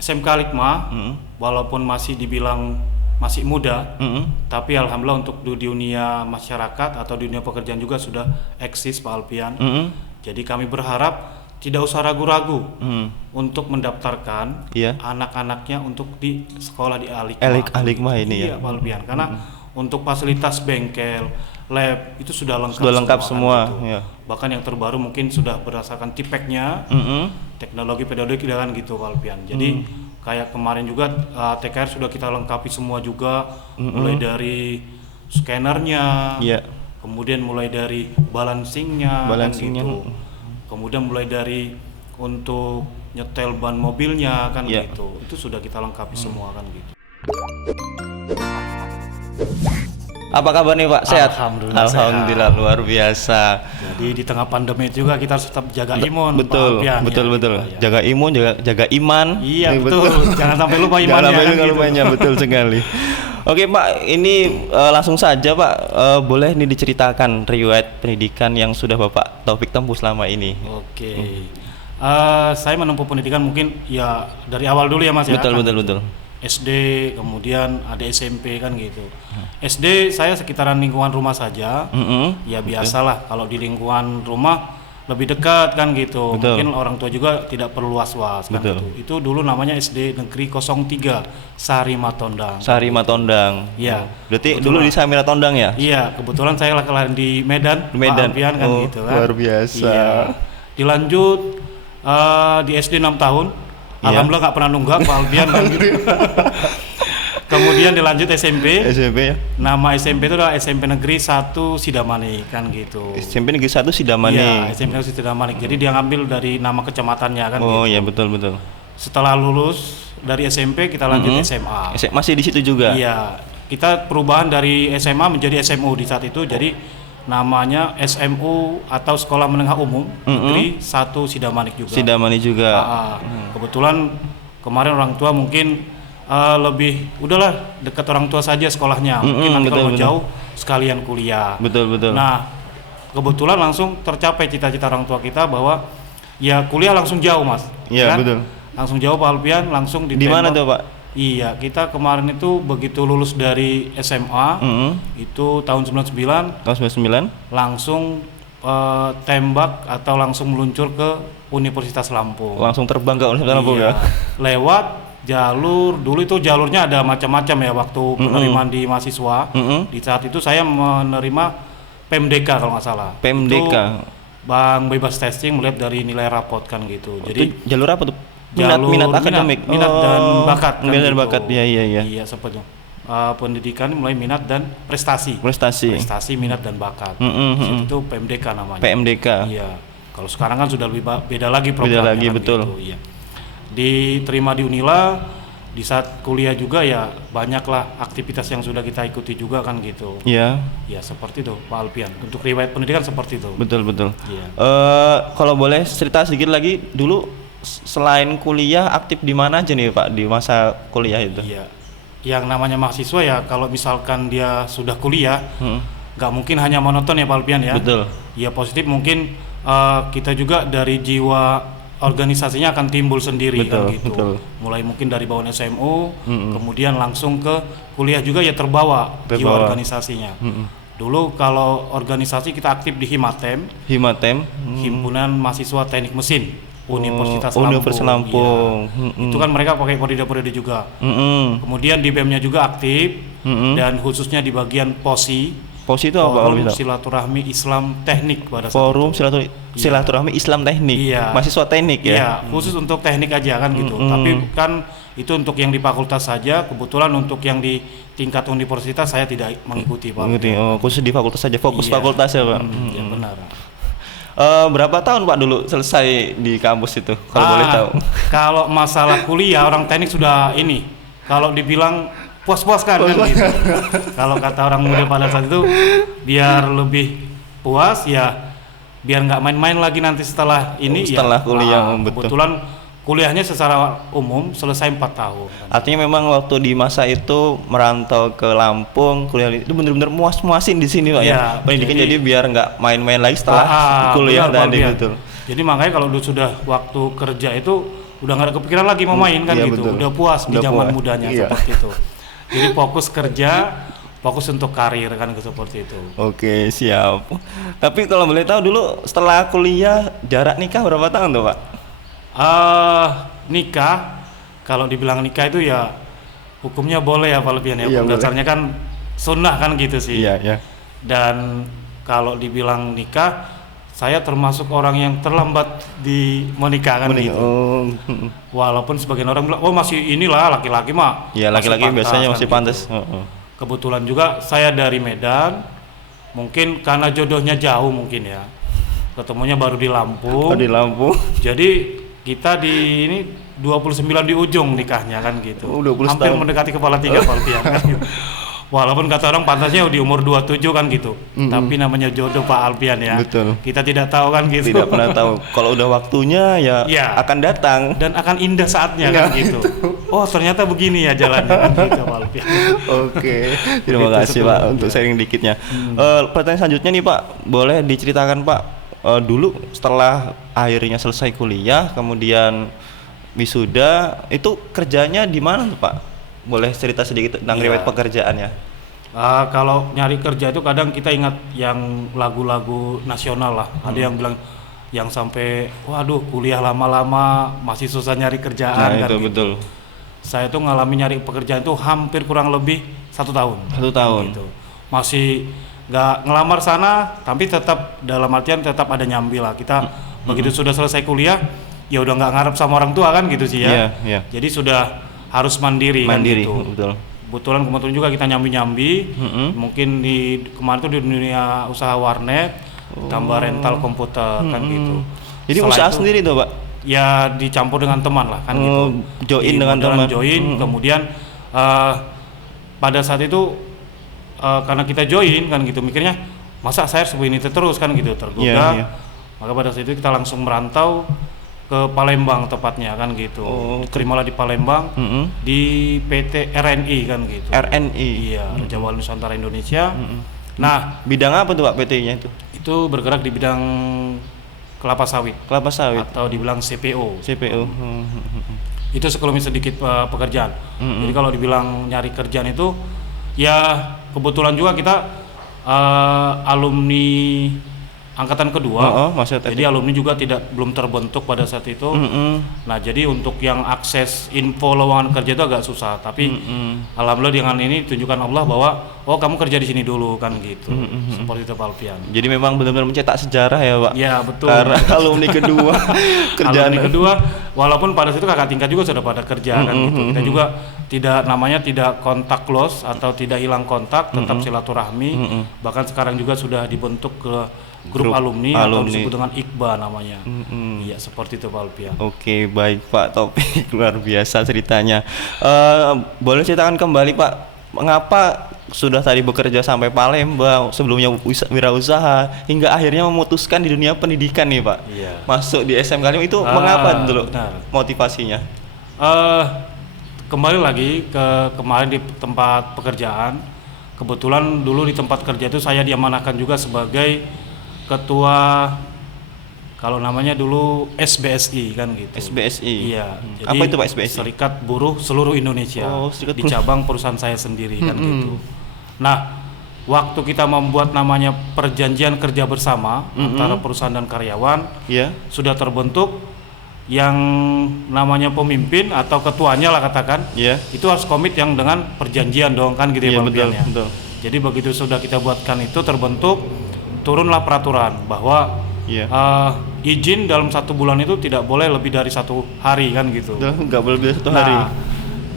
SMK Likma, walaupun masih dibilang masih muda, tapi alhamdulillah untuk di dunia masyarakat atau di dunia pekerjaan juga sudah eksis Pak Alpian. Jadi kami berharap tidak usah ragu-ragu untuk mendaftarkan anak-anaknya untuk di sekolah di Alikma ini ya. Iya Pak Alpian, karena untuk fasilitas bengkel, lab itu sudah lengkap semua. Kan, gitu. Ya. Bahkan yang terbaru mungkin sudah berdasarkan TPEC-nya, teknologi pedagogik kan gitu Pak Alpian. Jadi kayak kemarin juga TKR sudah kita lengkapi semua juga, mulai dari scannernya, kemudian mulai dari balancingnya, kan gitu. Kemudian mulai dari untuk nyetel ban mobilnya kan gitu. Itu sudah kita lengkapi semua kan gitu. Apa kabar nih Pak? Sehat? Alhamdulillah sehat. Luar biasa. Jadi di tengah pandemi juga kita harus tetap jaga imun. Betul. Ya. Jaga imun, jaga iman. Iya betul. Jangan sampai lupa imannya. Jangan sampai lupa imannya, betul sekali. Oke Pak, ini langsung saja Pak, boleh nih diceritakan riwayat pendidikan yang sudah Bapak Taufik tempuh selama ini. Oke. Saya menempuh pendidikan mungkin ya dari awal dulu ya Mas ya. Betul. SD, kemudian ada SMP kan gitu. SD saya sekitaran lingkungan rumah saja. Ya biasalah kalau di lingkungan rumah lebih dekat kan gitu. Mungkin orang tua juga tidak perlu was-was kan gitu. Itu dulu namanya SD Negeri 03 Sari Matondang. Sari Matondang. Iya. Berarti kebetulan, dulu di Sari Matondang ya? Iya, kebetulan saya lahir di Medan. Pak Alpian kan gitu kan. Luar biasa. Iya. Dilanjut di SD 6 tahun. Alhamdulillah nggak pernah nunggak Pak Alpian kan gitu. Kemudian dilanjut SMP ya? Nama SMP itu adalah SMP Negeri 1 Sidamanik kan gitu. SMP Negeri 1 Sidamanik. Iya, SMP Negeri Sidamanik. Jadi dia ngambil dari nama kecamatannya kan gitu. Oh iya betul. Setelah lulus dari SMP kita lanjut SMA. Masih di situ juga? Iya, kita perubahan dari SMA menjadi SMU di saat itu. Jadi namanya SMU atau Sekolah Menengah Umum Negeri 1 Sidamanik juga. Kebetulan kemarin orang tua mungkin lebih udahlah dekat orang tua saja sekolahnya, mungkin nanti kalau jauh sekalian kuliah. Betul. Nah kebetulan langsung tercapai cita-cita orang tua kita bahwa ya kuliah langsung jauh Mas. Iya kan? Betul. Langsung jauh Pak Alpian, langsung ditembak. Di mana tuh Pak? Iya, kita kemarin itu begitu lulus dari SMA itu tahun 99. Langsung tembak atau langsung meluncur ke Universitas Lampung. Langsung terbang ke Universitas Lampung ya? Lewat jalur, dulu itu jalurnya ada macam-macam ya waktu penerimaan di mahasiswa. Di saat itu saya menerima PMDK kalau nggak salah. PMDK? Itu Bank Bebas Testing melihat dari nilai rapot kan gitu. Jadi itu jalur apa tuh? Minat akademik. Minat dan bakat kan minat gitu. Dan bakat, iya. Iya seperti pendidikan mulai minat dan prestasi, minat dan bakat. Itu PMDK namanya. PMDK. Iya. Kalau sekarang kan sudah lebih beda lagi programnya. Beda lagi, betul. Gitu, iya. Diterima di Unila, di saat kuliah juga ya banyaklah aktivitas yang sudah kita ikuti juga kan gitu. Iya. Ya seperti itu Pak Alpian. Untuk riwayat pendidikan seperti itu. Betul. Iya. Kalau boleh cerita sedikit lagi dulu selain kuliah aktif di mana aja nih Pak di masa kuliah itu? Iya. Yang namanya mahasiswa ya kalau misalkan dia sudah kuliah nggak mungkin hanya monoton ya Pak Alpian ya. Betul. Ya positif mungkin kita juga dari jiwa organisasinya akan timbul sendiri kan gitu. Betul. Mulai mungkin dari bawaan SMU, kemudian langsung ke kuliah juga ya terbawa. Jiwa organisasinya. Dulu kalau organisasi kita aktif di Himatem. Himpunan Mahasiswa Teknik Mesin Universitas Lampung. Ya. Itu kan mereka pakai periode juga. Kemudian di BEM-nya juga aktif dan khususnya di bagian POSI. POSI itu apa? Forum Silaturahmi Islam Teknik pada saat Forum Silaturahmi Islam Teknik. Iya. Mahasiswa teknik ya. Iya, khusus untuk teknik aja kan gitu. Tapi kan itu untuk yang di fakultas saja. Kebetulan untuk yang di tingkat universitas saya tidak mengikuti Pak. Oh, khusus di fakultas saja, fokus fakultas ya Pak. Ya benar. Berapa tahun Pak dulu selesai di kampus itu kalau boleh tahu? Kalau masalah kuliah orang teknik sudah ini. Kalau dibilang puas-puaskan kan gitu. Kalau kata orang muda pada saat itu biar lebih puas ya biar nggak main-main lagi nanti setelah ini setelah kuliah. Kebetulan kuliahnya secara umum selesai 4 tahun. Artinya memang waktu di masa itu merantau ke Lampung kuliah itu benar-benar muas-muasin di sini Pak ya. Pendidikan jadi biar nggak main-main lagi setelah kuliah tadi betul. Jadi makanya kalau sudah waktu kerja itu udah nggak ada kepikiran lagi mau main kan Iya, gitu, betul. udah puas di Udah zaman puas. mudanya Iya. seperti itu. Jadi fokus kerja, fokus untuk karir kan gitu, seperti itu. Oke, siap. Tapi kalau boleh tahu dulu setelah kuliah jarak nikah berapa tahun tuh, Pak? Nikah, kalau dibilang nikah itu ya hukumnya boleh ya Pak Lebihan ya. Iya, Hukum boleh. dasarnya kan sunnah kan gitu sih. Iya, iya. Dan kalau dibilang nikah, saya termasuk orang yang terlambat di menikah kan gitu. Oh, Walaupun sebagian orang bilang, oh masih inilah laki-laki mah. iya laki-laki pantas biasanya kan masih gitu. pantas. Kebetulan juga saya dari Medan, mungkin karena jodohnya jauh mungkin ya. Ketemunya baru di Lampung. Oh, di Lampung. Jadi kita di ini 29 di ujung nikahnya kan gitu. Oh, 20 Hampir tahun. mendekati kepala 3 Pak Alfian kan gitu. Walaupun kata orang pantasnya di umur 27 kan gitu. Tapi namanya jodoh Pak Alfian ya. Betul. Kita tidak tahu kan gitu. Tidak pernah tahu. Kalau udah waktunya ya Iya. akan datang. Dan akan indah saatnya kan gitu. Oh, ternyata begini ya jalannya kan gitu Pak Alfian. Oke, terima Itu kasih betul. Pak untuk sharing dikitnya. Pertanyaan selanjutnya nih Pak, boleh diceritakan Pak, dulu setelah akhirnya selesai kuliah, kemudian wisuda, itu kerjanya di mana tuh Pak? Boleh cerita sedikit tentang Iya. riwayat pekerjaannya? Kalau nyari kerja itu kadang kita ingat yang lagu-lagu nasional lah. Ada yang bilang yang sampai, waduh kuliah lama-lama masih susah nyari kerjaan Nah kan itu gitu. betul. Saya tuh ngalamin nyari pekerjaan itu hampir kurang lebih 1 tahun. 1 tahun. Gitu. Masih nggak ngelamar sana, tapi tetap dalam artian tetap ada nyambi lah. Kita begitu sudah selesai kuliah, ya udah nggak ngarep sama orang tua kan gitu sih ya. Iya, iya. Jadi sudah harus mandiri, Mandiri, kan gitu. betul. Kebetulan juga kita nyambi-nyambi. Mungkin di kemarin tuh di dunia usaha warnet, tambah rental komputer kan gitu. Jadi Setelah usaha itu, sendiri tuh Pak? ya dicampur dengan teman lah kan gitu. Join dengan Modelan teman. join, kemudian pada saat itu karena kita join kan gitu, mikirnya masa saya harus begini terus kan gitu, tergoda. Iya, iya. Maka pada saat itu kita langsung merantau ke Palembang tepatnya kan gitu. Terimalah di Palembang di PT RNI kan gitu. RNI. Iya, Raja Wali Nusantara Indonesia. Nah, Bidang apa tuh Pak PT-nya itu? itu bergerak di bidang kelapa sawit Kelapa sawit. atau dibilang CPO. CPO. Itu sekelumit sedikit pekerjaan. Jadi kalau dibilang nyari kerjaan itu ya kebetulan juga kita alumni angkatan kedua. maksudnya Jadi alumni juga belum terbentuk pada saat itu. Nah, jadi untuk yang akses info lowongan kerja itu agak susah, tapi alhamdulillah dengan ini tunjukkan Allah bahwa oh kamu kerja di sini dulu kan gitu. Seperti itu Pak Alfian. Jadi memang benar-benar mencetak sejarah ya Pak? Ya, betul. Karena alumni kedua kerjaan Alumni kedua, walaupun pada situ kakak tingkat juga sudah pada kerja kan gitu. Kita juga tidak kontak loss atau tidak hilang kontak, tetap silaturahmi. Bahkan sekarang juga sudah dibentuk ke grup alumni atau disebut dengan IKBA namanya. Iya, seperti itu Pak Alfian. Oke, baik Pak Topik, luar biasa ceritanya. Boleh ceritakan kembali Pak, mengapa sudah tadi bekerja sampai Palembang, sebelumnya wirausaha, hingga akhirnya memutuskan di dunia pendidikan nih Pak? Iya. Masuk di SMK itu mengapa dulu benar. motivasinya? Kembali lagi ke kemarin di tempat pekerjaan. Kebetulan dulu di tempat kerja itu saya diamanahkan juga sebagai ketua, kalau namanya dulu SBSI kan gitu. SBSI. Iya. Jadi Apa itu Pak SBSI? Serikat Buruh Seluruh Indonesia. Serikat Di cabang perusahaan saya sendiri kan gitu. Nah, waktu kita membuat namanya perjanjian kerja bersama antara perusahaan dan karyawan, Iya. sudah terbentuk yang namanya pemimpin atau ketuanya lah katakan. Iya. Itu harus komit yang dengan perjanjian dong kan gitu ya Iya, Pak betul, Alfian ya. betul. Jadi begitu sudah kita buatkan itu terbentuk, turunlah peraturan bahwa Iya. izin dalam 1 bulan itu tidak boleh lebih dari 1 hari kan gitu. Nggak boleh lebih 1 hari. Nah,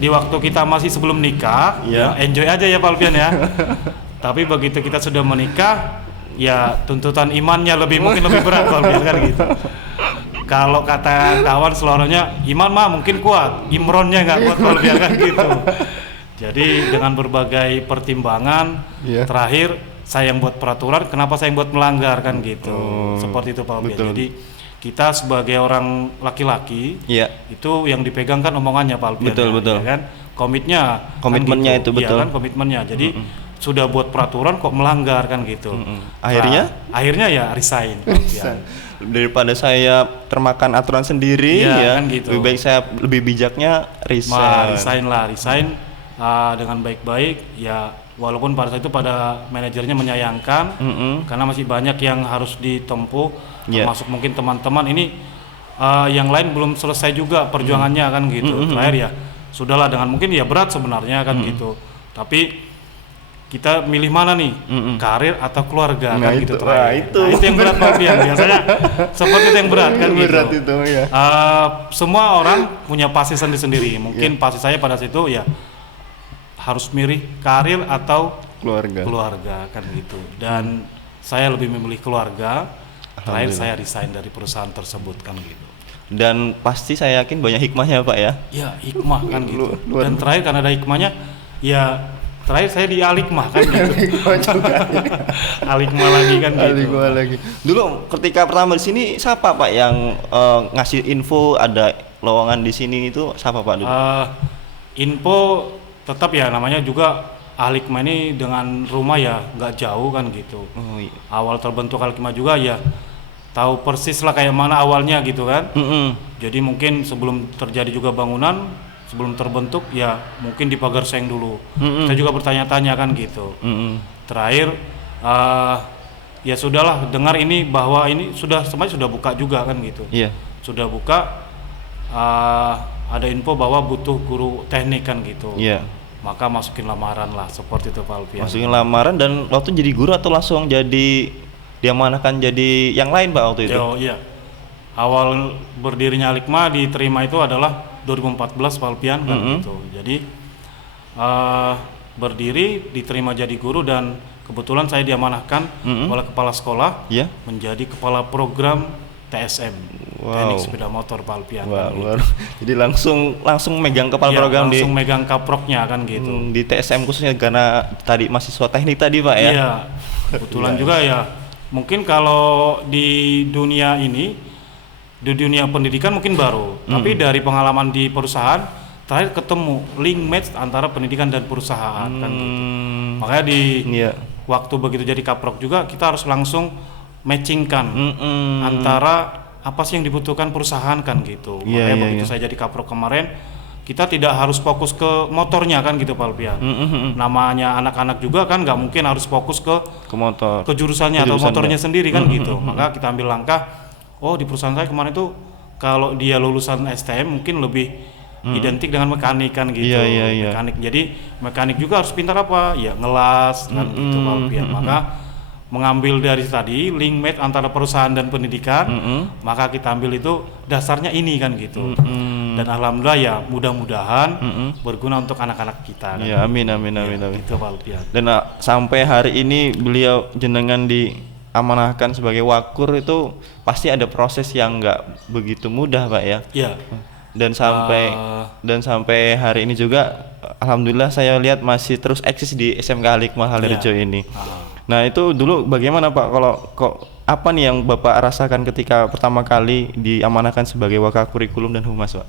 di waktu kita masih sebelum nikah, Iya. ya enjoy aja ya Pak Alfian ya. Tapi begitu kita sudah menikah, ya tuntutan imannya mungkin lebih berat Pak Alfian kan gitu. Kalau kata kawan seluruhnya, iman mah mungkin kuat, imronnya nggak kuat Pak Alfian kan gitu. Jadi dengan berbagai pertimbangan, Iya. terakhir saya yang buat peraturan, kenapa saya yang buat melanggar kan gitu. Seperti itu Pak Alfian. betul. Jadi kita sebagai orang laki-laki, Iya. itu yang dipegang kan omongannya Pak Alfian. Betul, ya, betul. ya kan? Komitmennya Komitmennya kan itu betul. Iya kan komitmennya. Jadi sudah buat peraturan kok melanggar kan gitu. Akhirnya? Nah, akhirnya ya resign. Ya. Daripada saya termakan aturan sendiri ya, kan gitu. lebih baik saya lebih bijaknya resign. Resign dengan baik-baik ya, walaupun pada saat itu pada manajernya menyayangkan karena masih banyak yang harus ditempuh, termasuk mungkin teman-teman ini yang lain belum selesai juga perjuangannya kan gitu. Terakhir ya sudahlah, dengan mungkin ya berat sebenarnya kan gitu, tapi kita milih mana nih, karir atau keluarga kan gitu terakhir. Nah, itu yang berat Pak Pian, biasanya seperti itu yang berat kan berat gitu. Itu, ya. Semua orang punya pasti sendiri-sendiri. Mungkin pasti saya pada situ ya harus milih karir atau keluarga kan gitu. Dan saya lebih memilih keluarga. Terakhir saya resign dari perusahaan tersebut kan gitu. Dan pasti saya yakin banyak hikmahnya Pak ya. Ya hikmah kan gitu. Dan terakhir karena ada hikmahnya, ya terakhir saya di Alikmah kan gitu. Alikmah lagi kan gitu. Alikmah lagi. Dulu ketika pertama di sini siapa Pak yang ngasih info ada lowongan di sini itu siapa Pak dulu? Info tetap ya namanya juga Alikmah ini dengan rumah ya nggak jauh kan gitu. Oh, iya. Awal terbentuk Alikmah juga ya tahu persis lah kayak mana awalnya gitu kan. Jadi mungkin sebelum terjadi juga bangunan, sebelum terbentuk ya mungkin di pagar seng dulu. Kita juga bertanya-tanya kan gitu. Terakhir ya sudahlah, dengar ini bahwa ini semuanya sudah buka juga kan gitu. Sudah buka, ada info bahwa butuh guru teknik kan gitu. Maka masukin lamaran lah, seperti itu Pak Alfian. Masukin lamaran, dan waktu jadi guru atau langsung jadi diamanahkan jadi yang lain Pak waktu itu? Iya. Awal berdirinya Alikmah diterima itu adalah 2014 Pak Alfian kan gitu. Jadi berdiri diterima jadi guru, dan kebetulan saya diamanahkan oleh kepala sekolah menjadi kepala program TSM, teknik sepeda motor Pak Alfian. Gitu. Jadi langsung megang kepala program, langsung megang kaproknya kan gitu. Di TSM khususnya karena tadi mahasiswa teknik tadi Pak ya. Iya. Kebetulan juga ya. Mungkin kalau di dunia ini, di dunia pendidikan mungkin baru, tapi dari pengalaman di perusahaan terakhir ketemu link match antara pendidikan dan perusahaan kan gitu. Makanya di waktu begitu jadi kaprok juga kita harus langsung matchingkan antara apa sih yang dibutuhkan perusahaan kan gitu. Makanya begitu saya jadi kaprok kemarin, kita tidak harus fokus ke motornya kan gitu Pak Alfian. Namanya anak-anak juga kan nggak mungkin harus fokus ke motor, ke jurusannya atau motornya sendiri kan gitu. Maka kita ambil langkah, di perusahaan saya kemarin tuh kalau dia lulusan STM mungkin lebih identik dengan mekanik kan gitu. Mekanik. Jadi mekanik juga harus pintar apa? Ya ngelas kan gitu Pak Alfian. Maka mengambil dari tadi link match antara perusahaan dan pendidikan, maka kita ambil itu dasarnya ini kan gitu. Dan alhamdulillah ya mudah-mudahan berguna untuk anak-anak kita kan. Ya amin. Itu Pak Alfian. Dan sampai hari ini beliau jenengan diamanahkan sebagai wakur, itu pasti ada proses yang nggak begitu mudah Pak ya. Iya. Dan sampai hari ini juga alhamdulillah saya lihat masih terus eksis di SMK Alikmah Halirejo ini. Nah itu dulu bagaimana Pak, kalau apa nih yang Bapak rasakan ketika pertama kali diamanahkan sebagai wakil kurikulum dan humas Pak?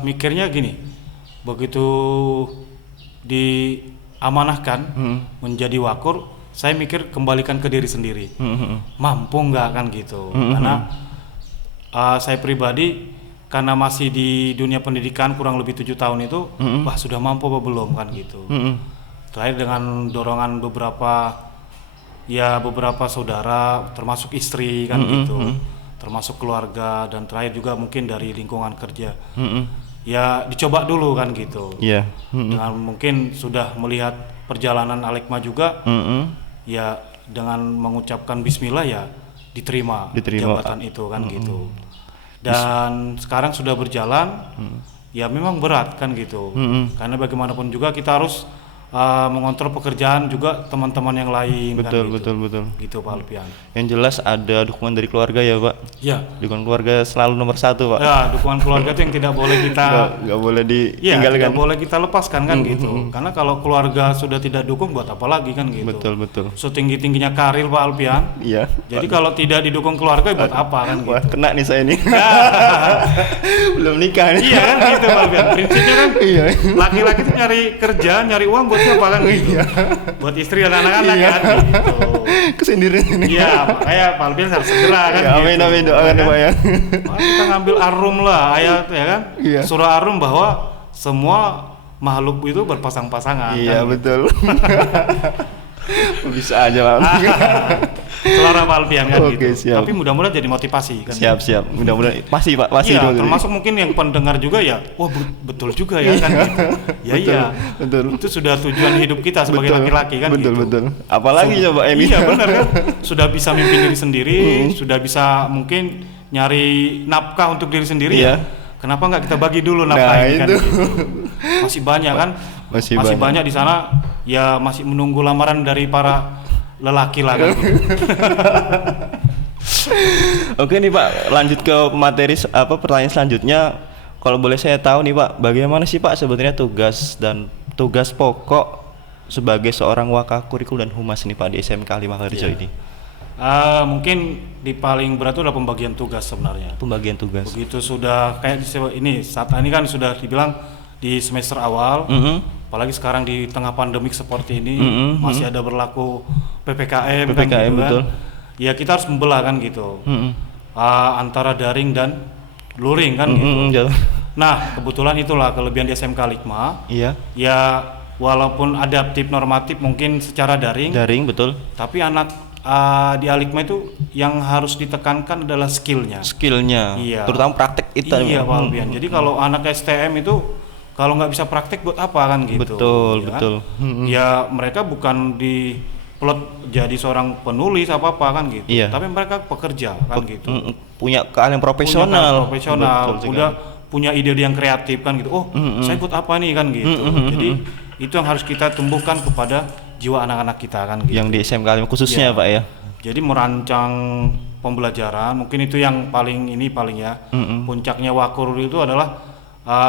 Mikirnya gini, begitu diamanahkan menjadi wakur, saya mikir kembalikan ke diri sendiri, mampu nggak kan gitu. Karena saya pribadi karena masih di dunia pendidikan kurang lebih 7 tahun itu, sudah mampu apa belum kan gitu. Terakhir dengan dorongan beberapa saudara, termasuk istri kan gitu, termasuk keluarga, dan terakhir juga mungkin dari lingkungan kerja. Ya dicoba dulu kan gitu. Dengan mungkin sudah melihat perjalanan Alikmah juga, ya dengan mengucapkan Bismillah ya diterima. Jabatan itu kan gitu. Dan sekarang sudah berjalan, ya memang berat kan gitu. Karena bagaimanapun juga kita harus mengontrol pekerjaan juga teman-teman yang lain. Betul. Gitu Pak Alfian. Yang jelas ada dukungan dari keluarga ya Pak. Ya. Dukungan keluarga selalu nomor 1 Pak. Ya, dukungan keluarga itu yang tidak boleh kita nggak boleh ditinggalkan. Tidak boleh kita lepaskan kan gitu. Karena kalau keluarga sudah tidak dukung, buat apa lagi kan gitu. Betul. Setinggi-tingginya karir Pak Alfian. Iya. Jadi kalau tidak didukung keluarga, buat apa kan gitu. Wah, kena nih saya nih. Belum nikah nih. Iya kan gitu Pak Alfian. Prinsipnya kan laki-laki itu nyari kerja, nyari uang buat siapa kan gitu. Buat istri dan anak-anak kan gitu. Kesendirian ini. Iya, makanya Pak Alpian harus segera kan. Ya, amin gitu. amin doakan ya Pak ya. Maka kita ngambil arum lah ayat ya kan. Iya. Surah Arum bahwa semua makhluk itu berpasang-pasangan. Iya kan, betul. Bisa aja Pak. Selera Pak Alpian kan Oke, gitu. siap. Tapi mudah-mudahan jadi motivasi kan. Siap. Mudah-mudahan pasti Pak, pasti Iya, dong. termasuk mungkin yang pendengar juga ya. Wah, betul juga ya kan gitu. Ya Betul, iya. betul. Itu sudah tujuan hidup kita sebagai laki-laki kan betul, gitu. Betul. Apalagi coba ini. Iya, benar kan. Sudah bisa mimpin diri sendiri, sudah bisa mungkin nyari nafkah untuk diri sendiri Iya. ya. Kenapa nggak kita bagi dulu nafkah Nah, ini kan itu. gitu. Masih banyak kan? Masih banyak di sana ya masih menunggu lamaran dari para lelaki lah kan gitu. Oke nih Pak, lanjut ke materi pertanyaan selanjutnya. Kalau boleh saya tahu nih Pak, bagaimana sih Pak sebenarnya tugas pokok sebagai seorang wakakurikulum dan humas nih Pak di SMK 5 Harjo ini? Mungkin di paling berat itu adalah pembagian tugas sebenarnya. Pembagian tugas. Begitu sudah kayak ini saat ini kan sudah dibilang di semester awal, apalagi sekarang di tengah pandemik seperti ini masih ada berlaku PPKM kan gitu betul. kan. Ya kita harus membelah kan gitu. Antara daring dan luring kan gitu. Nah, kebetulan itulah kelebihan di SMK Likma. Iya. Ya walaupun adaptif normatif mungkin secara daring. Daring betul. Tapi anak di Alikma itu yang harus ditekankan adalah skillnya. Iya. Terutama praktek itu. Iya Pak Alpian. Jadi kalau anak STM itu kalau nggak bisa praktek buat apa kan gitu. Betul. Ya mereka bukan di plot jadi seorang penulis apa kan gitu. Iya. Tapi mereka pekerja kan gitu. Punya keahlian profesional. Udah punya ide yang kreatif kan gitu. Oh, saya buat apa nih kan gitu. Jadi itu yang harus kita tumbuhkan kepada jiwa anak-anak kita kan gitu. Yang di SMK 5 khususnya Pak ya. Jadi merancang pembelajaran mungkin itu yang paling ya. Puncaknya Wakur itu adalah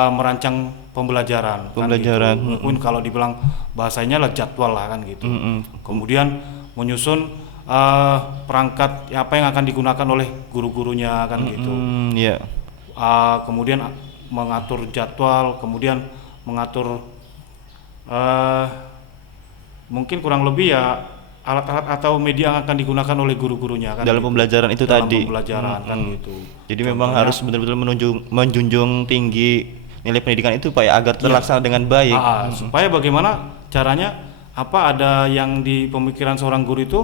merancang pembelajaran. Kan gitu. Mungkin kalau dibilang bahasanya lah jadwal lah kan gitu. Kemudian menyusun perangkat apa yang akan digunakan oleh guru-gurunya kan gitu. Iya. Kemudian mengatur jadwal, kemudian mengatur mungkin kurang lebih ya alat-alat atau media yang akan digunakan oleh guru-gurunya kan dalam gitu. Pembelajaran itu dalam tadi. Pembelajaran kan gitu. Jadi memang harus benar-benar menjunjung tinggi nilai pendidikan itu Pak ya, agar terlaksana dengan baik. Supaya bagaimana caranya ada yang di pemikiran seorang guru itu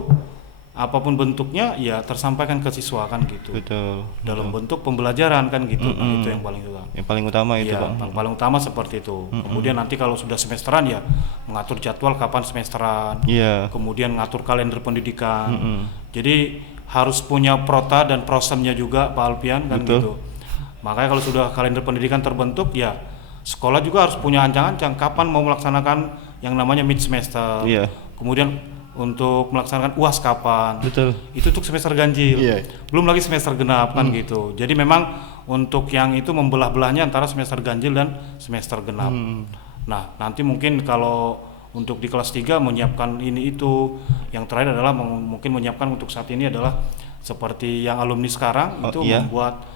apapun bentuknya ya tersampaikan ke siswa kan gitu. Betul. Dalam bentuk pembelajaran kan gitu. Itu yang paling utama. Yang paling utama itu Pak. Yang paling utama seperti itu. Kemudian nanti kalau sudah semesteran ya mengatur jadwal kapan semesteran. Kemudian ngatur kalender pendidikan. Jadi harus punya prota dan prosemnya juga Pak Alpian kan gitu. Makanya kalau sudah kalender pendidikan terbentuk ya sekolah juga harus punya ancang-ancang kapan mau melaksanakan yang namanya mid semester. Kemudian untuk melaksanakan UAS kapan. Itu untuk semester ganjil. Belum lagi semester genap kan gitu. Jadi memang untuk yang itu membelah-belahnya antara semester ganjil dan semester genap. Nah, nanti mungkin kalau untuk di kelas 3 menyiapkan ini itu. Yang terakhir adalah mungkin menyiapkan untuk saat ini adalah seperti yang alumni sekarang itu membuat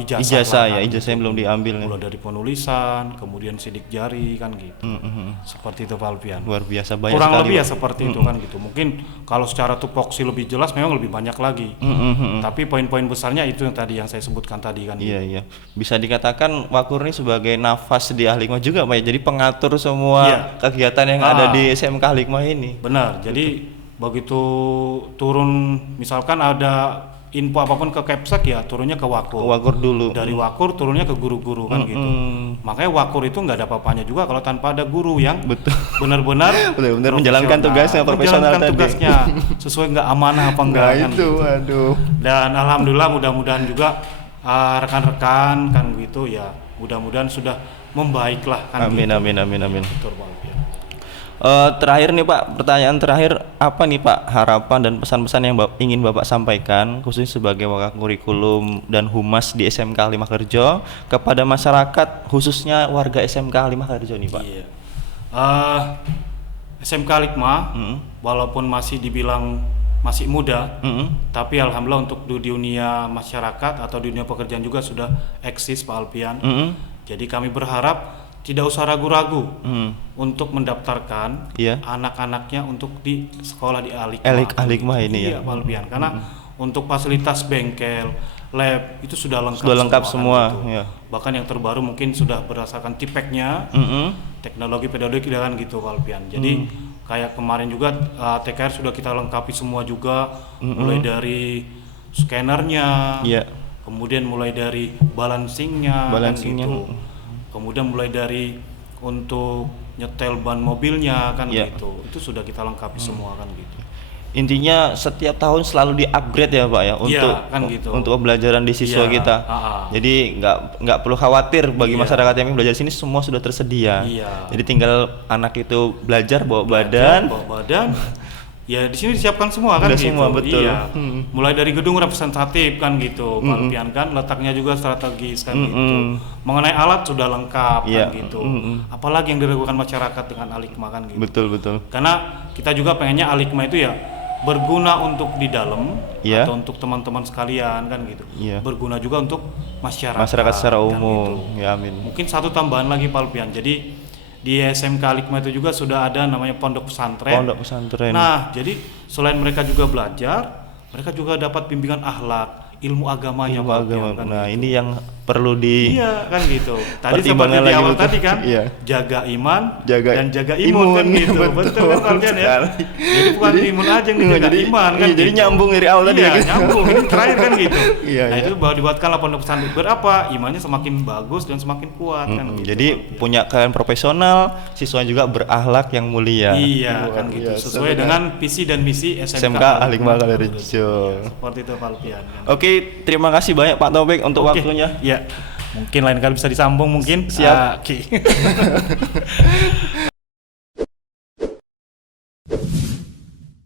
ijazah yang belum diambil. Mulai dari penulisan, kemudian sidik jari kan gitu. Seperti itu Pak Alpian. Luar biasa banyak kurang sekali, lebih ya seperti itu kan gitu. Mungkin kalau secara tupoksi lebih jelas memang lebih banyak lagi. Tapi poin-poin besarnya itu yang tadi yang saya sebutkan tadi kan. Iya. Bisa dikatakan Wakur ini sebagai nafas di Ahlikma juga Pak ya. Jadi pengatur semua kegiatan yang ada di SMK Ahlikma ini. Benar. Jadi begitu turun misalkan ada info apapun ke Kepsek ya turunnya ke Wakur. Wakur dulu. Dari Wakur turunnya ke guru-guru kan gitu. Makanya Wakur itu nggak ada apa-apanya juga kalau tanpa ada guru yang benar-benar menjalankan tugasnya profesional tadi. Tugasnya sesuai nggak amanah apa enggak kan itu gitu. Aduh. Dan alhamdulillah mudah-mudahan juga rekan-rekan kan gitu ya. Mudah-mudahan sudah membaiklah kan. Amin. Betul, Pak. Terakhir nih Pak, pertanyaan terakhir, apa nih Pak harapan dan pesan-pesan yang ingin Bapak sampaikan khususnya sebagai wakakurikulum dan humas di SMK 5 Harjo kepada masyarakat khususnya warga SMK 5 Harjo nih Pak? SMK Likma walaupun masih dibilang masih muda, tapi alhamdulillah untuk di dunia masyarakat atau di dunia pekerjaan juga sudah eksis Pak Alpian. Jadi kami berharap tidak usah ragu-ragu untuk mendaftarkan Iya. anak-anaknya untuk di sekolah di Alikma ini iya, Pak Alpian. Karena untuk fasilitas bengkel, lab itu sudah lengkap semua, kan, gitu. ya. Bahkan yang terbaru mungkin sudah berdasarkan TPEC-nya, teknologi pedagogi kan gitu Pak Alpian. Jadi kayak kemarin juga TKR sudah kita lengkapi semua juga, mulai dari scannernya, Iya. kemudian mulai dari balancingnya, Balancingnya. kan gitu. Kemudian mulai dari untuk nyetel ban mobilnya kan Iya. gitu. Itu sudah kita lengkapi semua kan gitu. Intinya setiap tahun selalu di-upgrade ya Pak ya untuk kan gitu. untuk pembelajaran di siswa Iya, kita. ah. Jadi nggak perlu khawatir bagi Iya. masyarakat yang ingin belajar di sini, semua sudah tersedia. Iya. Jadi tinggal anak itu belajar bawa badan. Bawa badan. Ya di sini disiapkan semua kan Udah gitu. semua, betul. Iya. Mulai dari gedung representatif kan gitu, Pak Alpian kan letaknya juga strategis kan gitu. Mengenai alat sudah lengkap Iya. kan gitu. Apalagi yang diragukan masyarakat dengan Alikma kan gitu. Betul. Karena kita juga pengennya Alikma itu ya berguna untuk di dalam Iya. atau untuk teman-teman sekalian kan gitu. Iya. Berguna juga untuk masyarakat. Masyarakat secara kan umum. gitu. Ya amin. Mungkin satu tambahan lagi Pak Alpian. Jadi di SMK Alikma itu juga sudah ada namanya pondok pesantren. Pondok pesantren. Nah, jadi selain mereka juga belajar, mereka juga dapat bimbingan akhlak, ilmu agamanya Ilmu Pak agama. Alpian, kan Nah, gitu. ini yang perlu di Iya kan gitu. Tadi Pertimbangan seperti di lagi awal betul. tadi kan, Iya. jaga iman Jaga dan jaga imun kan imun. gitu. Betul kan Pak Alpian ya. sekali. Jadi bukan imun aja yang dijaga Jadi- iman kan. iya, jadi gitu. nyambung dari awal tadi Iya, ya. nyambung. Ini terakhir kan gitu. Iya, Nah, iya. itu baru dibuatkanlah pondok pesantren. Berapa? Imannya semakin bagus dan semakin kuat kan gitu. Jadi Pak Alpian. punya kalian profesional, siswanya juga berakhlak yang mulia. Iya Luar kan gitu. biasa, Sesuai benar. dengan visi dan misi SMK, SMK Alikma Kalirejo. Iya, seperti itu Pak Alpian. Kan. Oke, terima kasih banyak Pak Taufik untuk Oke, waktunya. Ya, mungkin lain kali bisa disambung mungkin. Siap. Ah, oke.